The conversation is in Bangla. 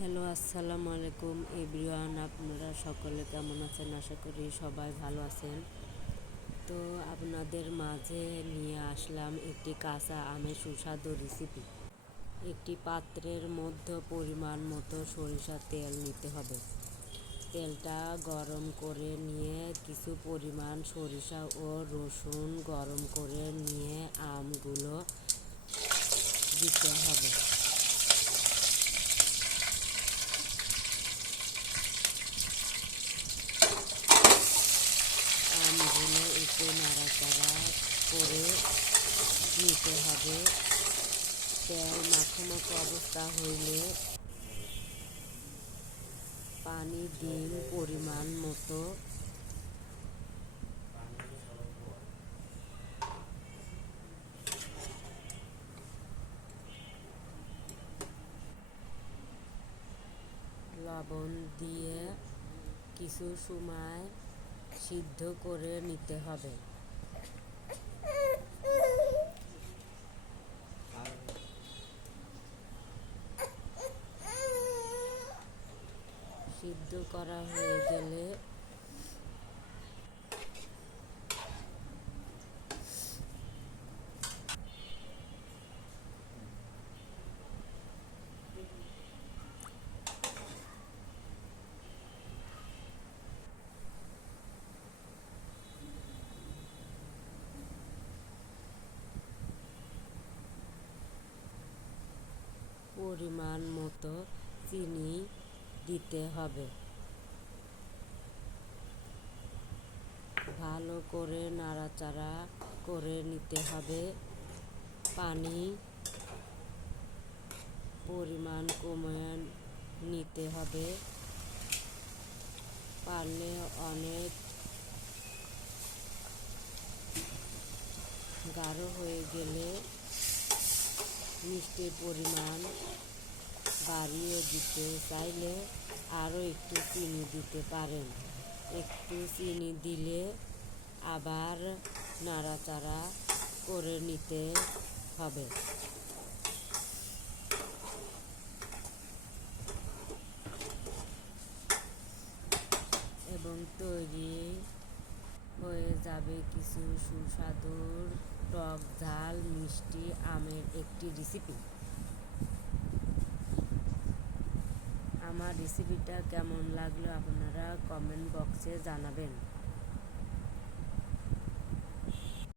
হ্যালো, আসসালামু আলাইকুম এভরিওয়ান। আপনারা সকলে কেমন আছেন? আশা করি সবাই ভালো আছেন। তো আপনাদের মাঝে নিয়ে আসলাম একটি কাঁচা আমের সুস্বাদু রেসিপি। একটি পাত্রের মধ্যে পরিমাণ মতো সরিষার তেল নিতে হবে। তেলটা গরম করে নিয়ে কিছু পরিমাণ সরিষা ও রসুন গরম করে নিয়ে আমগুলো দিতে হবে। আমগুলো একটু নাড়াচাড়া করে নিতে হবে। তেল মাখো অবস্থা হইলে পানি দিন পরিমাণ মতো। লবণ দিয়ে কিছু সময় সিদ্ধ করে নিতে হবে। সিদ্ধ করা হয়ে গেলে পরিমাণ মতো চিনি দিতে হবে। ভালো করে নাড়াচাড়া করে নিতে হবে। পানি পরিমাণ কমিয়ে নিতে হবে। পারলে অনেক গাঢ় হয়ে গেলে মিষ্টির পরিমাণ বাড়িয়ে দিতে চাইলে আরও একটু চিনি দিতে পারেন। একটু চিনি দিলে আবার নাড়াচাড়া করে নিতে হবে। এবং তৈরি হয়ে যাবে কিছু সুস্বাদু টক ঝাল মিষ্টি আমের একটি রেসিপি। আমার রেসিপিটা কেমন লাগলো আপনারা কমেন্ট বক্সে জানাবেন।